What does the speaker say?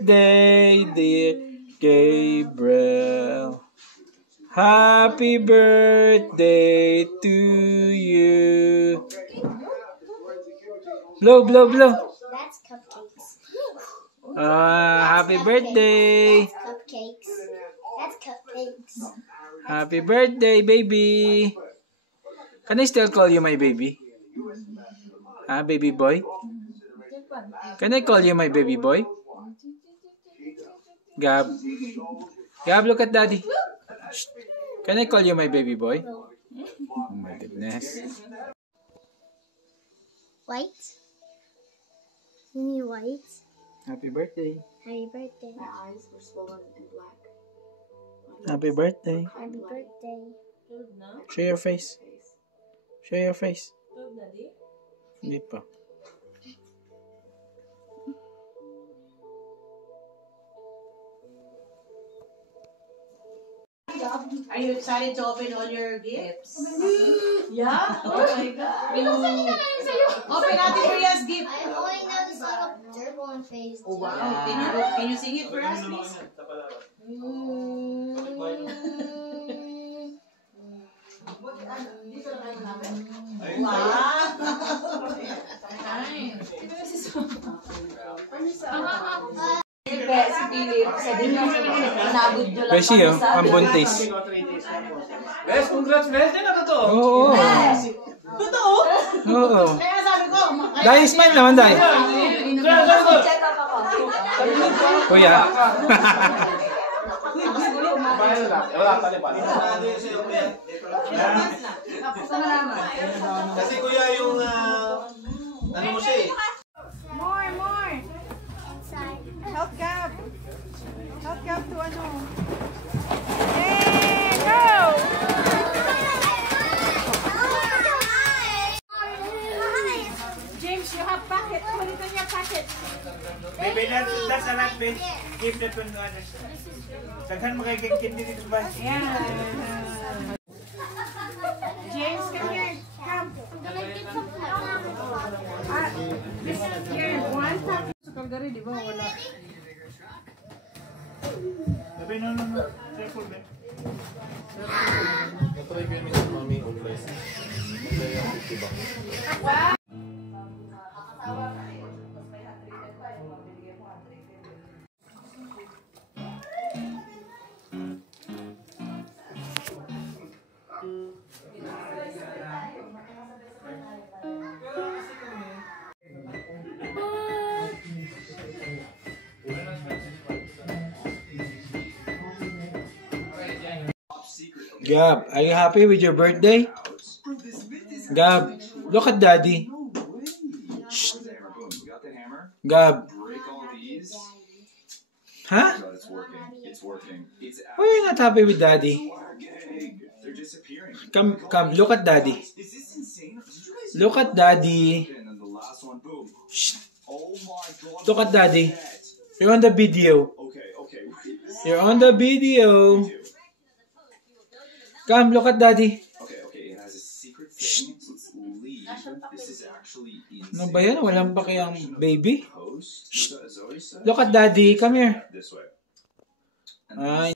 birthday, dear Gabriel. Happy birthday to you. Blow, blow, blow. That's cupcakes. Happy birthday. That's cupcakes. That's cupcakes. Happy birthday, baby. Can I still call you my baby? Baby boy? Can I call you my baby boy? Gab. Gab, look at daddy. Shh. Can I call you my baby boy? Oh my goodness. White? You mean white? Happy birthday. Happy birthday. My eyes were swollen and black. Happy birthday. Happy birthday. Show your face. Show your face. Hindi pa. Are you excited to open all your gifts? Yeah? Oh my God. Open Ate Maria's gift. I only know this little gerbil on face. Oh wow. Can you sing it for us, please? Si Philip, sabi niya, inabot nyo lang Beshi, oh. Ang buntis. Bes, congrats, Bes. Yan na totoo. Oo. Totoo? Oo. Kaya sabi ko, Dahil smile naman, dahil. Check up ako. Kuya. Wala, tali pa. Kasi kuya yung ano mo siya eh. More, more. Inside. Help Gab. Help Gab to ano. Hey, go! James, you have packet. Put it in your packet. Baby, that's a lot, babe. Give that one to others. Daghan makikingkin din dito ba? Yeah. James, come here. Come. I'm gonna get some This is here. One packet. Sa Calgary, di ba? Wala. Baby, no. Careful, babe. Natry ko yung mami always. Kaya yung 50 bucks. Gab, are you happy with your birthday? Gab, look at daddy. Shh. Gab. Huh? Why are you not happy with daddy? Come, look at daddy. Look at daddy. Shh. Look at daddy. You're on the video. You're on the video. Come, look at daddy. Okay, it has a secret thing. So let's leave. This is actually insane. Ano ba yan? Walang pa kayang baby? Shh. Look at daddy. Come here. This way. Ay.